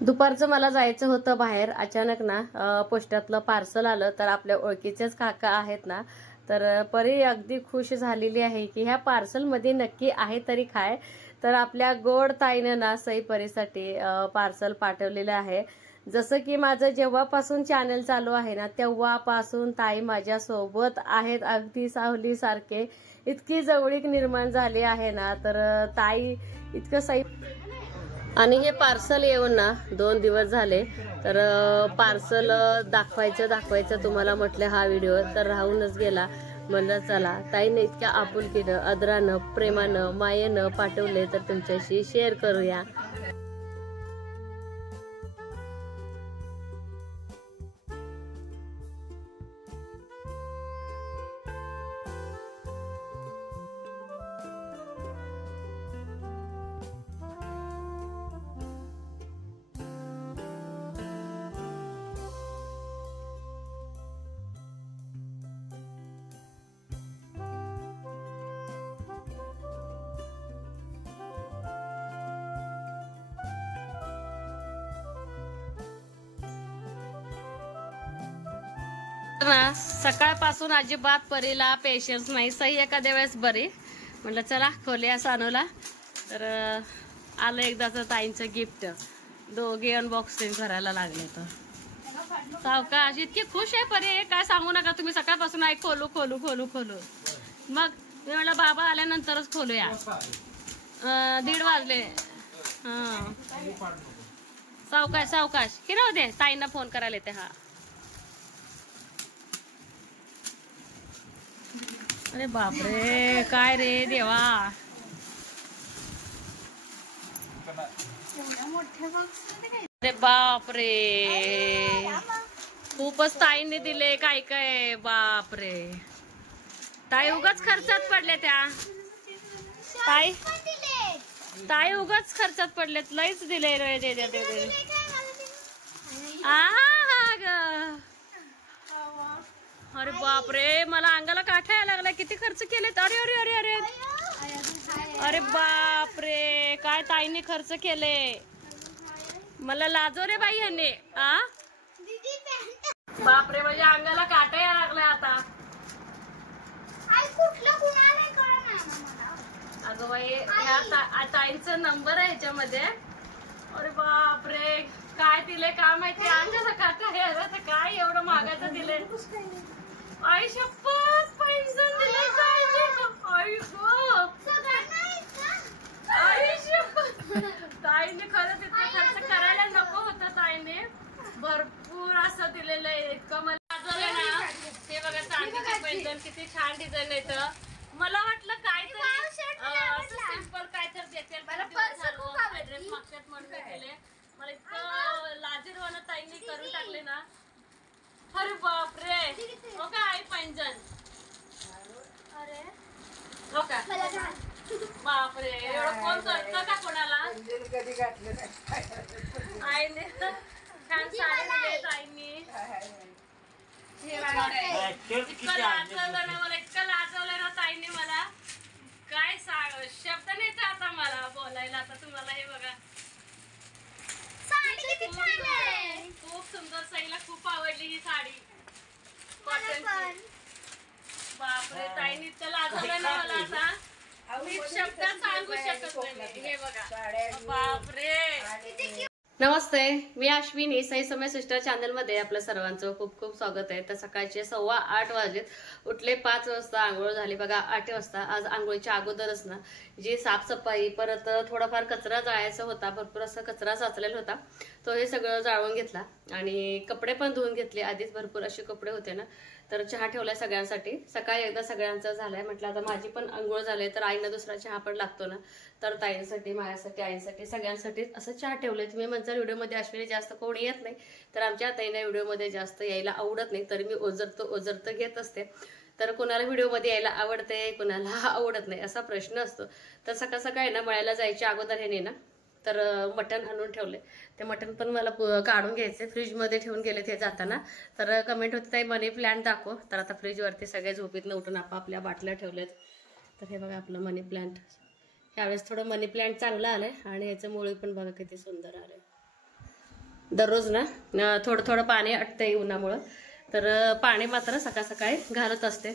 दुपारचं मला जायचं होतं बाहेर. अचानक ना पोस्टातलं पार्सल आलं. तर आपल्या ओळखीचेच काका आहेत ना, तर परी अगदी खुश झालेली आहे की ह्या पार्सलमध्ये नक्की आहे तरी काय. तर आपल्या गोड ताईनं ना सई परीसाठी पार्सल पाठवलेलं आहे. जसं की माझं जेव्हापासून चॅनल चालू आहे ना तेव्हापासून ताई माझ्या सोबत आहेत, अगदी सावलीसारखे. इतकी जवळीक निर्माण झाली आहे ना. तर ताई इतकं सई आणि हे पार्सल येऊन ना 2 दिवस झाले. तर पार्सल दाखवायचं तुम्हाला म्हटलं हा व्हिडिओ तर राहूनच गेला. म्हणलं चला ताईने इतक्या आपुलकीनं, आदरानं, प्रेमानं, मायेनं पाठवले तर तुमच्याशी शेअर करूया. सकाळपासून अजिबात परीला पेशन्स नाही. सही एखाद्या वेळेस बरी म्हटलं चला खोल्या सानूला. तर आलं एकदाच ताईंचं गिफ्ट. दोघे अनबॉक्सिंग करायला लागले. तर सावकाश इतकी खुश आहे परी, काय सांगू नका तुम्ही. सकाळपासून आई खोलू खोलू खोलू खोलू. मग मी म्हटलं बाबा आल्यानंतरच खोलूया. 1:30 वाजले. हा सावकाश सावकाश की राहू दे, ताईंना फोन करायला येते. हा अरे बापरे काय रे देवा. अरे बापरे खूपच ताईने दिले काय काय. बापरे ताई उगाच खर्चात पडले. त्या ताई उगाच खर्चात पडलेत. लईच दिले रे दे. अरे बापरे मला अंगाला काठा यायला लागला. किती खर्च केलेत. अरे अरे अरे अरे अरे बापरे काय ताईने खर्च केले. मला लाजो रे बाई ह्याने. बापरे माझ्या अंगाला काटा यायला लागलाय आता. अगं बाई ह्या ताईंचा नंबर आहे ह्याच्यामध्ये. अरे बापरे काय दिले काय माहिती. अंगाला काटा यायला तर काय एवढं महागाचं दिले. आई शपथ पैंजण दिले आई गो. आई शपथ ताईने खरंच इतकं खर्च करायला नको होता. ताईने भरपूर असं दिलेलं आहे. इतकं मला आजवलं ना. हे बघा चांदीचे पैंजण किती छान डिझाईन येतं. मला वाटलं काहीतरी सिंपल काहीतरी देतील. मागच्यात म्हणून केले. मला इतकं लाजीरवाणं ताईने करून टाकले ना. अरे बापरे हो का आई पैंजण. अरे हो का बापरे एवढं कोण करतं का कोणाला. आईने छान साडी दिली ताईंनी. इतकं लाजवलं ना मला. इतकं लाजवलं ना ताईने मला. काय शब्द नाही आता मला बोलायला. आता तुम्हाला हे बघा खूप सुंदर. सईला खूप आवडली ही साडी कॉटनची. बापरे ताईने इतकं लाजवलं ना मला. आता मी शब्दात सांगू शकत नाही. हे बघा बापरे. नमस्ते मी अश्विनी. सई समय सिस्टर चॅनल मध्ये आपल्या सर्वांचं खूप खूप स्वागत आहे. तर सकाळचे 8:15 वाजलेत. उठले 5 वाजता. आंघोळ झाली बघा 8 वाजता. आज आंघोळीच्या अगोदरच ना जी साफसफाई परत थोडाफार कचरा जाळायचा होता. भरपूर असा कचरा साचलेला होता. तो हे सगळं जाळून घेतला आणि कपडे पण धुवून घेतले. आधीच भरपूर असे कपडे होते ना. तर चहा ठेवलाय सगळ्यांसाठी. सकाळी एकदा सगळ्यांचा झालाय. म्हटलं आता माझी पण आंघोळ झाली तर आईना दुसरा चहा पण लागतो ना. तर ताईंसाठी माझ्यासाठी आईसाठी सगळ्यांसाठी असं चहा ठेवलंय. तुम्ही म्हणता व्हिडिओमध्ये अश्विनी जास्त कोणी येत नाही. तर आमच्या ताईंना व्हिडिओमध्ये जास्त यायला आवडत नाही. तर मी ओझरतं घेत असते. तर कोणाला व्हिडिओमध्ये यायला आवडते कोणाला आवडत नाही असा प्रश्न असतो. तर सकाळ सकाळी ना मळ्याला जायच्या अगोदर ह्याने ना तर मटण आणून ठेवले. ते मटण पण मला काढून घ्यायचे. फ्रीजमध्ये ठेवून गेले ते जाताना. तर कमेंट होते ताई मनी प्लांट दाखव. तर आता फ्रीजवरती सगळे झोपेतनं उठून आपापल्या बाटल्या ठेवल्यात. तर हे बघा आपलं मनी प्लांट. यावेळेस थोडं मनी प्लांट चांगलं आलंय आणि याचं मुळी पण बघा किती सुंदर आलंय. दररोज ना थोडं थोडं पाणी अटतंय उन्हामुळं, तर पाणी मात्र सकाळ सकाळी घालत असते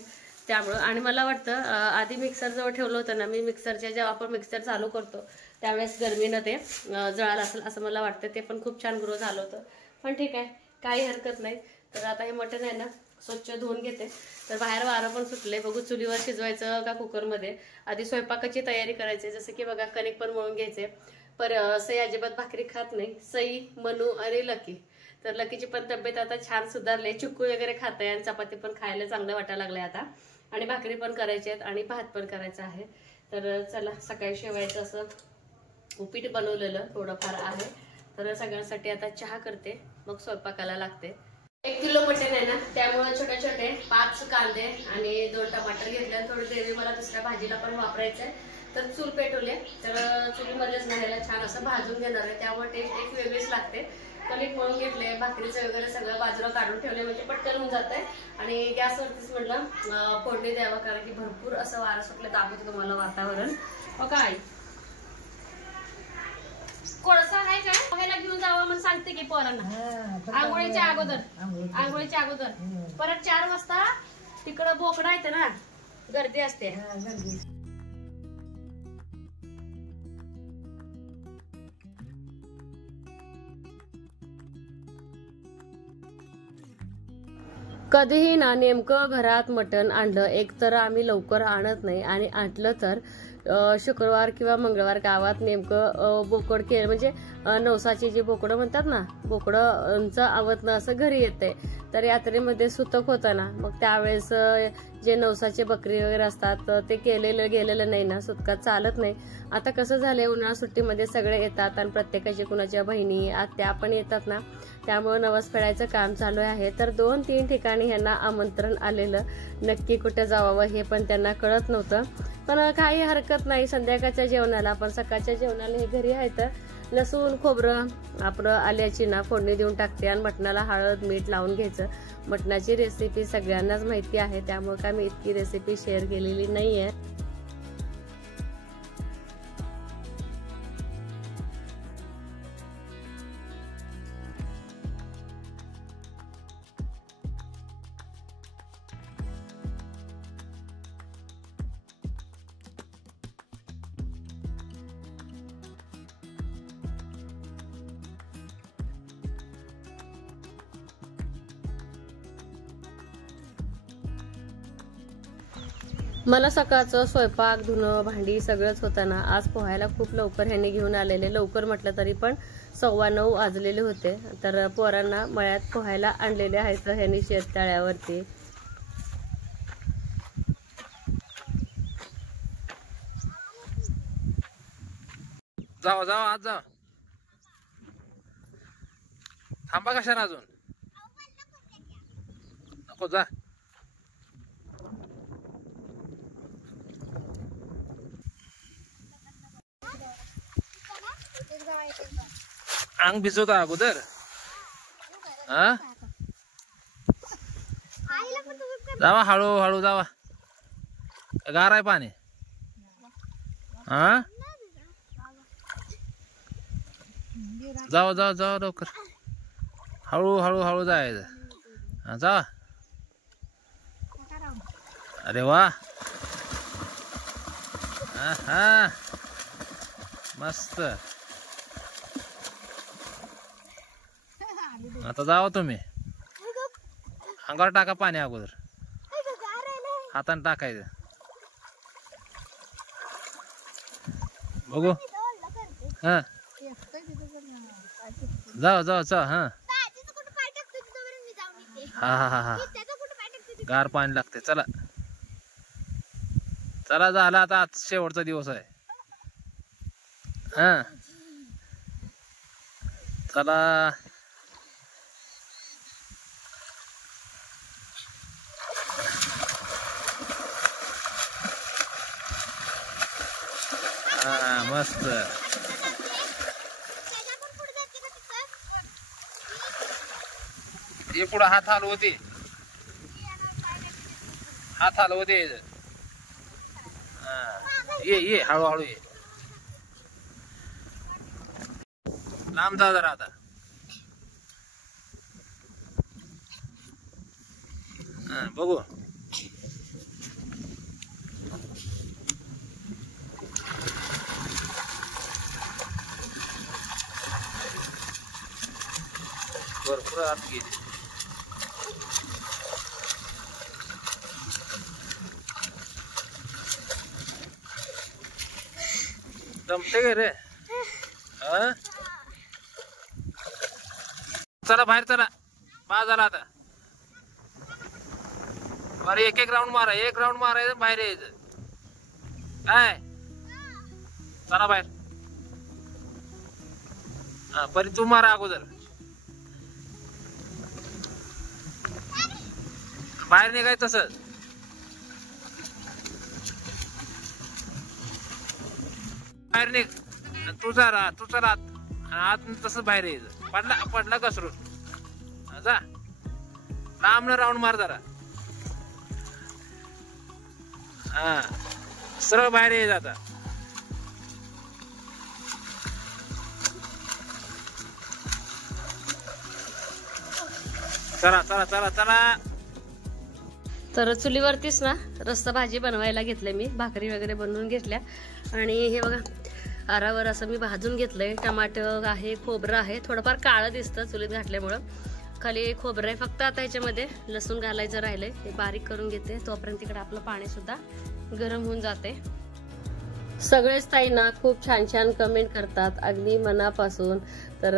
त्यामुळं. आणि मला वाटतं आधी मिक्सर जवळ ठेवलं होतं ना मी, मिक्सरच्या जेव्हा आपण मिक्सर चालू करतो त्यावेळेस गरमीनं ते जळालं असेल असं मला वाटतं. ते पण खूप छान ग्रो झालं होतं, पण ठीक आहे, काही हरकत नाही. तर आता हे मटण आहे ना स्वच्छ धुवून घेते. तर बाहेर वारं पण सुटले, बघू चुलीवर शिजवायचं का कुकरमध्ये. आधी स्वयंपाकाची तयारी करायची, जसं की बघा कणिक पण मळून घ्यायचे. पर सई अजिबात भाकरी खात नाही, सई, मनू आणि लकी. तर लकीची पण तब्येत आता छान सुधारली, चिक्कू वगैरे खात आहे आणि चपाती पण खायला चांगलं वाटायला लागलंय आता. आणि भाकरी पण करायची आहेत आणि भात पण करायचा आहे. तर चला, सकाळी शेवायचं असं उपीट बनवलेलं थोडंफार आहे. तर सगळ्यांसाठी आता चहा करते, मग स्वयंपाकाला लागते. 1 किलो मटण आहे ना, त्यामुळे छोटे छोटे 5 कांदे आणि 2 टमाटर घेतले. आणि थोडी ग्रेव्ही मला दुसऱ्या भाजीला पण वापरायचं आहे. तर चूल पेटवली, तर चुलीमध्येच न्यायला छान असं भाजून घेणार आहे, त्यामुळे टेस्ट एक वेगळीच लागते. कणिक मळून घेतले, भाकरीचं वगैरे सगळं बाजूला काढून ठेवले, म्हणजे पटकन होऊन जात आहे. आणि गॅसवरतीच म्हटलं फोडणी द्यावं, कारण की भरपूर असं वारं सुटलं, दाखवतं तुम्हाला वातावरण. काय कोळसा आहे का पोहायला घेऊन जावं म्हणून सांगते की पोरांना आंघोळीच्या अगोदर. परत 4 वाजता तिकडं बोकडा येते ना, गर्दी असते. कधीही ना नेमकं घरात मटण आणलं, एक तर आम्ही लवकर आणत नाही, आणि आणलं तर शुक्रवार किंवा मंगळवार गावात नेमकं बोकड केलं, म्हणजे नवसाची जी बोकडं म्हणतात ना, बोकडं आवतनं असं घरी येते. तर यात्रेमध्ये सुतक होतं ना, मग त्यावेळेस जे नवसाचे बकरी वगैरे असतात ते केलेलं गेलेलं नाही ना, सुतकात चालत नाही. आता कसं झालंय, उन्हाळा सुट्टीमध्ये सगळे येतात आणि प्रत्येकाची कुणाच्या बहिणी आत्या पण येतात ना, त्यामुळे नवस फेडायचं काम चालू आहे. तर 2-3 ठिकाणी ह्यांना आमंत्रण आलेलं, नक्की कुठे जावावं हे पण त्यांना कळत नव्हतं. पण काही हरकत नाही, संध्याकाळच्या जेवणाला पण सकाळच्या जेवणाला हे घरी आहे. तर लसूण खोबरं आपलं आल्याची ना फोडणी देऊन टाकते आणि मटणाला हळद मीठ लावून घ्यायचं. मटणाची रेसिपी सगळ्यांनाच माहिती आहे, त्यामुळे काय मी इतकी रेसिपी शेअर केलेली नाहीये. मला सकाळचं स्वयंपाक धुणं भांडी सगळंच होतं ना, आज पोहायला खूप लवकर ह्यांनी घेऊन आलेले. लवकर म्हटलं तरी पण 9:15 वाजलेले होते. तर पोरांना मळ्यात पोहायला आणलेले आहेत ह्यांनी शेततळ्यावरती. जावा जावा आज जा, थांबा कशाला अजून, नको जा. अंग भिजवता अगोदर, हा जावा हळूहळू जावा, गार आहे पाणी. हा जावा जावा जावा लवकर, हळू हळू जायचं. जावा. अरे वा, हा मस्त. आता जावा तुम्ही, अंगावर टाका पाणी अगोदर, हाताने टाकायचं. बघू, हा जावा जावा चा. हा हा हा हा गार पाणी लागते. चला चला, झाला आता, आज शेवटचा दिवस आहे. हा चला. हा मस्त. ये पुढं हात हलवते, हात हलवते. ये हळूहळू ये, लांब जा जरा आता. बघू. भरपूर आत गेली. जमते का रे? चला बाहेर चला. बा झाला आता. बरं एक एक राऊंड मारा. एक राऊंड मारायचं बाहेर यायचं. काय चला बाहेर. हा परी तू मारा अगोदर. बाहेर निघाय तसं. बाहेर निघ. तू चला आत तसं बाहेर यायचं. पडला घसरून. जा लांब राऊंड मार जरा. हा सरळ बाहेर यायचं आता. चला चला चला चला. तर चुलीवरतीच ना रस्सा भाजी बनवायला घेतले मी. भाकरी वगैरे बनवून घेतल्या आणि हे बघा आरावर असं मी भाजून घेतलंय. टमाटर आहे, खोबरं आहे, थोडंफार काळं दिसतं चुलीत घातल्यामुळं. खाली खोबरं आहे फक्त. आता ह्याच्यामध्ये लसूण घालायचं राहिलंय, हे बारीक करून घेते. तोपर्यंत तिकडे आपलं पाणी सुद्धा गरम होऊन जाते. सगळेच ताई ना खूप छान छान कमेंट करतात अगदी मनापासून. तर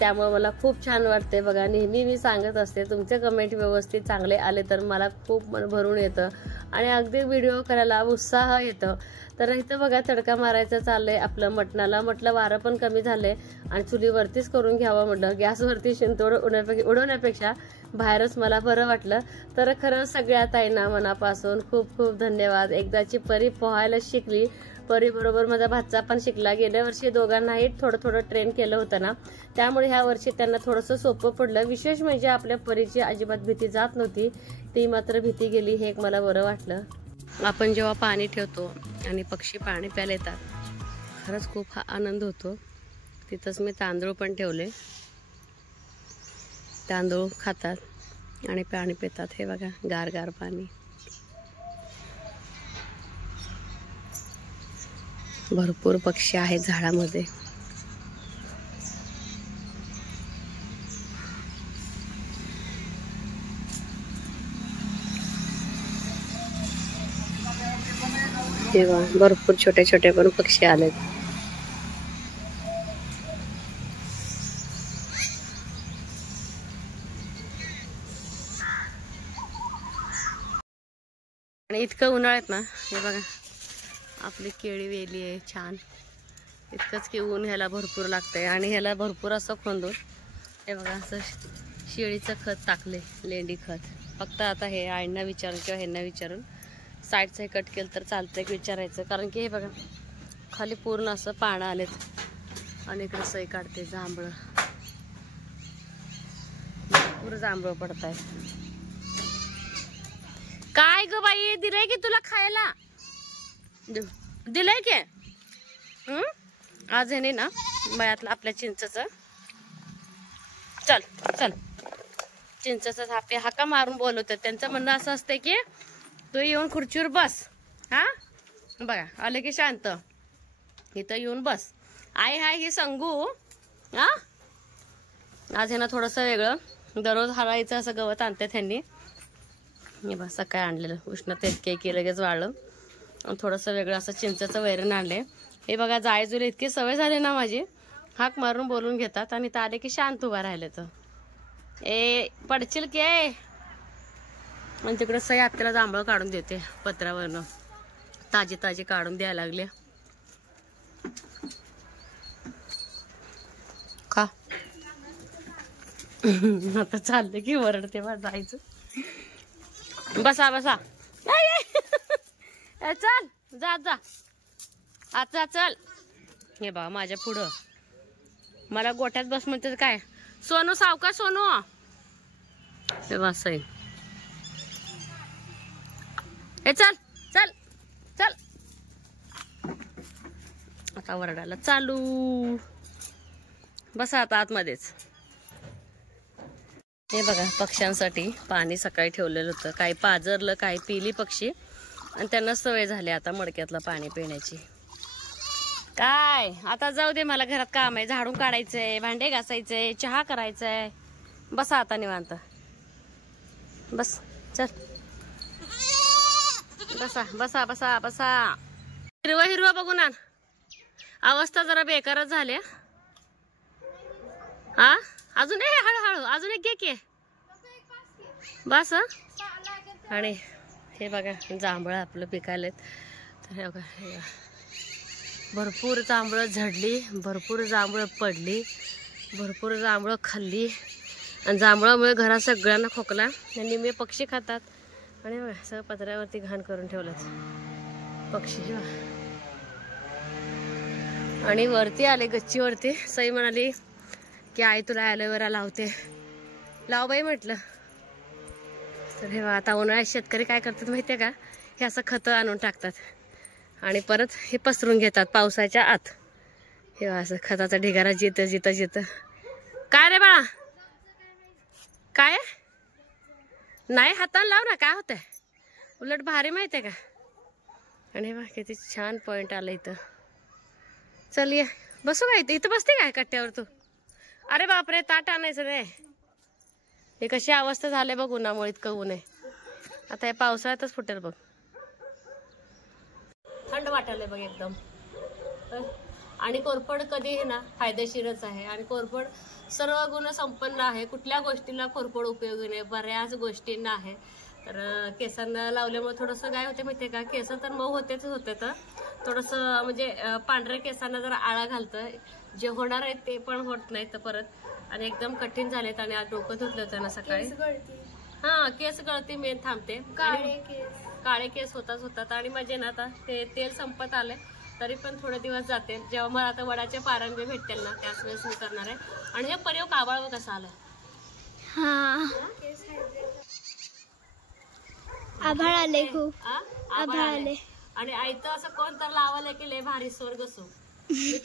त्यामुळे मला खूप छान वाटते. बघा नेहमी मी सांगत असते तुमचे कमेंट व्यवस्थित चांगले आले तर मला खूप मन भरून येतं आणि अगदी व्हिडिओ करायला उत्साह येतं. तर इथं बघा तडका मारायचं चाललंय आपलं मटणाला. म्हटलं वारं पण कमी झालंय आणि चुलीवरतीच करून घ्यावं म्हटलं. गॅसवरती शिंतोड उडवण्यापेक्षा बाहेरच मला बरं वाटलं. तर खरं सगळ्या ताईंना मनापासून खूप खूप धन्यवाद. एकदाची परी पोहायला शिकली. परी बरोबर माझा भाचा पण शिकला. गेल्या वर्षी दोघांनाही थोडं थोडं ट्रेन केलं होतं ना, त्यामुळे ह्या वर्षी त्यांना थोडंसं सोपं पडलं. विशेष म्हणजे आपल्या परीची अजिबात भीती जात नव्हती, ती मात्र भीती गेली. हे एक मला बरं वाटलं. आपण जेव्हा पाणी ठेवतो आणि पक्षी पाणी प्यायला येतात खरंच खूप हा आनंद होतो. तिथंच मी तांदूळ पण ठेवले. तांदूळ खातात आणि पाणी पितात. हे बघा गार गार पाणी. भरपूर पक्षी आहेत झाडामध्ये. तेव्हा भरपूर छोटे छोटे पण पक्षी आलेत. आणि इतकं उन्हाळ्यात ना हे बघा आपली केळी वेली आहे छान. इतकंच की ऊन ह्याला भरपूर लागतंय आणि ह्याला भरपूर असं खोंदून हे बघा असं शेळीचं खत टाकले, लेंडी खत. फक्त आता हे आईंना विचारून किंवा ह्यांना विचारून साईडचं हे कट केलं तर चालतंय की विचारायचं. कारण की हे बघा खाली पूर्ण असं पानं आलेत आणि इकडे सई काढते. जांभळं भरपूर जांभळं पडत आहेत. काय ग बाई दिलंय की तुला खायला? दिलंय की आज ह्याने ना बयातलं आपल्या चिंचचं. चल चल चिंचचं हापे हाका मारून बोलवतात. त्यांचं म्हणणं असं असते की तू येऊन खुर्चीवर बस. हा बघा आले की शांत इथं येऊन बस. आई हाय ही संगू. हा आज ह्यानं थोडंसं वेगळं. दररोज हरायचं असं गवत आणतात ह्यांनी. हे बस सकाळी आणलेलं उष्णतेत केक लगेच वाळलं आणि थोडंसं वेगळं असं चिंचेचं वैरण आणले. हे बघा जायजुले इतकी सवय झाली ना माझी. हाक मारून बोलून घेतात आणि तर आले की शांत उभा राहिले. तर ए पडचिल की आहे. आणि तिकडे सई आत्याला जांभळं काढून देते पत्रावरनं. ताजी ताजी काढून द्यायला लागले. खा आता चाललं की वरडते बा जायचं. बसा बसा चल जा जा आता चल. हे बा माझ्या पुढं मला गोठ्यात बस म्हणते काय. सोनू सावका सोनू हे बस आहे. हे चल चल चल आता वरडायला चालू. बसा आता आतमध्येच. हे बघा पक्ष्यांसाठी पाणी सकाळी ठेवलेलं होतं. काही पाजरलं, काही पिली पक्षी, आणि त्यांना सवय झाली आता मडक्यातलं पाणी पिण्याची. काय आता जाऊ दे, मला घरात काम आहे, झाडून काढायचंय, भांडे घासायचंय, चहा करायचंय. बसा आता निवांत, बस चल, बसा बसा बसा बसा. हिरवा हिरवा बघून आण. अवस्था जरा बेकारच झाली. हा अजून हळूहळू अजून एक घे की बस. आणि हे बघा जांभळं आपलं पिकालेत. तर हे बघा, हे भरपूर जांभळं झडली, भरपूर जांभळं पडली, भरपूर जांभळं खाल्ली. आणि जांभळामुळे घरात सगळ्यांना खोकला, आणि निम्मे पक्षी खातात. आणि बघा सगळं पत्र्यावरती घाण करून ठेवलं पक्षी. आणि वरती आले गच्चीवरती. सई म्हणाली की आई तुला ॲलोवेरा लावते. लाव बाई म्हटलं. तर हे आता उन्हाळ्यात शेतकरी काय करतात माहितीये का, हे असं खतं आणून टाकतात आणि परत हे पसरून घेतात पावसाच्या आत. हे असं खताचा ढिगारा जिथं जिथं जिथं. काय रे बाळा, काय नाही हाताने लाव ना, काय होतंय, उलट भारी माहितीये का. आणि हे बघ किती छान पॉइंट आलं इथं. चल ये बसू काय, इथं बसते काय कट्ट्यावर तू. अरे बापरे, ताट आणायचं नाही. हे कशी अवस्था झाली बघ उन्हामुळे, इतकं ऊन आहे. आता हे पावसाळ्यातच फुटेल बघ. थंड वाटायला बघ एकदम. आणि कोरफड कधी ना फायदेशीरच आहे. आणि कोरफड सर्व गुण संपन्न आहे. कुठल्या गोष्टीला कोरफड उपयोगी नाही, बऱ्याच गोष्टींना आहे. तर केसांना लावल्यामुळे थोडंसं काय होते माहितीये का, केस तर मऊ होतेच होते. तर थोडंसं म्हणजे पांढऱ्या केसांना जरा आळा घालतं. जे होणार आहे ते पण होत नाही तर परत. आणि एकदम कठीण झालेत. आणि आज डोकं धुतलं होतं ना सकाळी. हा केस गळती मेन थांबते. काळे केस होतात. आणि माझे ना आता ते तेल संपत आले, तरी पण थोडे दिवस जाते. जेव्हा मला आता वडाचे पारंबे भेटतील ना त्याच वेळेस मी करणार आहे. आणि हे प्रयोग आबाळ कसा आलाय. आभाळ आले, खूप आभाळ आले. आणि आईचं असं कोण तर लावायला की लय भारी स्वर्ग असो.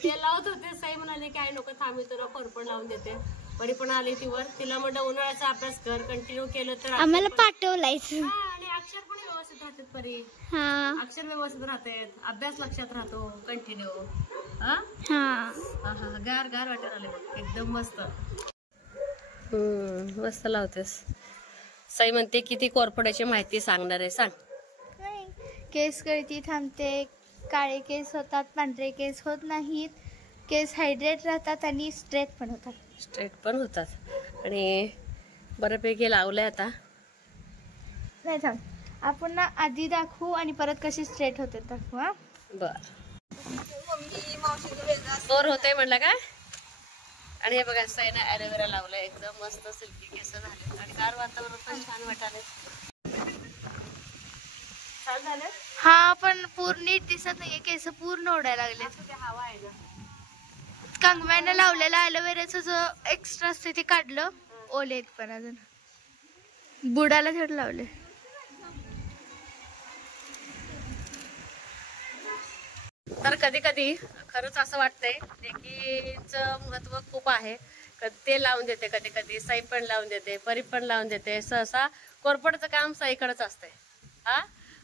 ते लावत होते. साई म्हणाले की आई नको थांबी, तुला कोरफड लावून देते. परी पण आली ती वर. तिला म्हणलं उन्हाळ्याचा अभ्यास कर, कंटिन्यू केलं तर आम्हाला पाठवलायच. आणि अक्षर पण व्यवस्थित राहतात परी. अक्षर व्यवस्थित राहतात, अभ्यास लक्षात राहतो कंटिन्यू. गार गार वाटत आले बघ, एकदम मस्त. मस्त लावतेस. साई म्हणते किती कोरफडाची माहिती सांगणार आहे, सांग. केस गळती थांबते, काळे केस होतात, पांढरे केस होत नाहीत, केस हायड्रेट राहतात आणि स्ट्रेट पण होतात. आणि बऱ्यापैकी लावलंय आता. नाही थांब, आपण ना आधी दाखवू आणि परत कशी स्ट्रेट होते दाखवू. हा बर, बोर होतंय म्हणलं काय. आणि हे बघा साईना ॲलोवेरा लावलाय, एकदम मस्त सिल्की केस झाले. आणि गार वातावरण पण छान वाटाले. छान झालं. हा पण पूर्ण नीट दिसत नाहीये, केस पूर्ण ओढायला लागले. हवा आहे ना. कंगव्यानं लावलेलं ॲलोवेराचं जो एक्स्ट्रा असते ते काढलं. ओले आहेत पण अजून, बुडाला थोडं लावले. तर कधी कधी खरंच असं वाटतंय लेकीचं महत्व खूप आहे. ते लावून देते, कधी कधी साई पण लावून देते, परी पण लावून देते. सहसा कोरफडचं काम साईकडेच असतंय. हा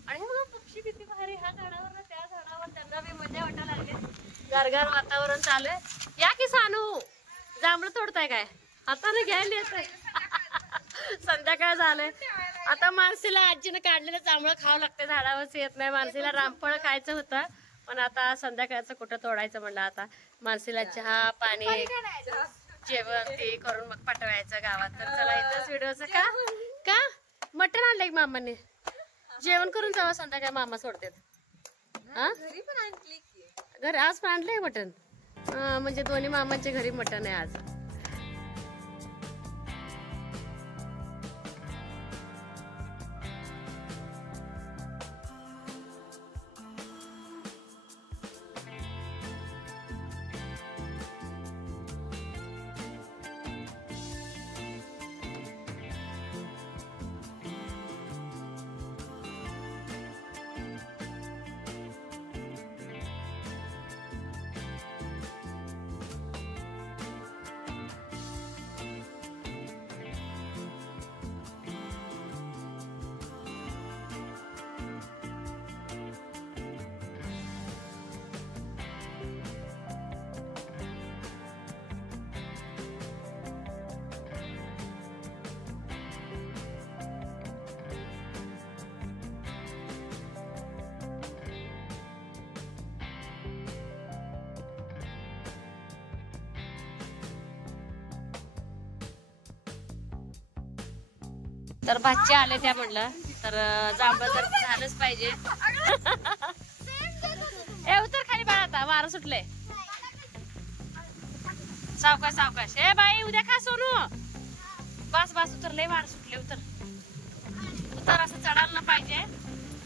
आणि मग पक्षी किती भारी, ह्या झाडावर त्या झाडावर, त्यांना बी मजा वाटायला लागली. गारगार वातावरण चालू आहे. या की सानू, जांभळं तोडताय काय, हाताने घ्यायला येतंय. संध्याकाळ झालंय. आता मानसीला आजीने काढलेलं जांभळं खावं लागतं, झाडावरच येत नाही. मानसीला रामफळ खायचं होतं, पण आता संध्याकाळचं कुठं तोडायचं म्हणलं. आता मानसीला चहा पाणी जेवण ते करून मग पाठवायचं गावात. तर चला इथंच व्हिडिओचं का मटण आणलंय मामाने, जेवण करून जावं संध्याकाळी, मामा सोडते. घरी आज पण आणलंय मटण. म्हणजे दोन्ही मामांच्या घरी मटण आहे आज. तर भाची आले त्या म्हणलं तर जांभळं तर झालंच पाहिजे. ए उतर खाली बाळा, आता वारं सुटले. सावकाश सावकाश. ए बाई उद्या खा सोनू. बस बस उतरले, वारं सुटले. उतर उतर. असं चढायला ना पाहिजे,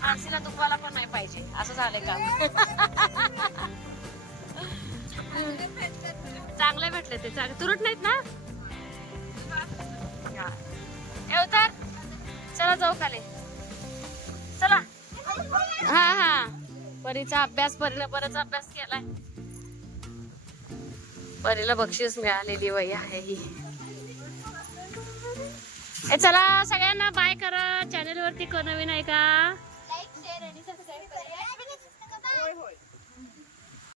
माणसीला दुखवायला पण नाही पाहिजे, असं झालंय काम. चांगले भेटले ते, चांगले तुरट नाहीत ना. ए उतर. चला जाऊ खाली. चला. हा हा परीचा अभ्यास, परीला बराच अभ्यास केलाय. परीला बक्षीस मिळालेली वही आहे ही. ए चला सगळ्यांना बाय करा. चॅनल वरती कोण नवीन आहे का? लाईक शेअर आणि सबस्क्राईब करा.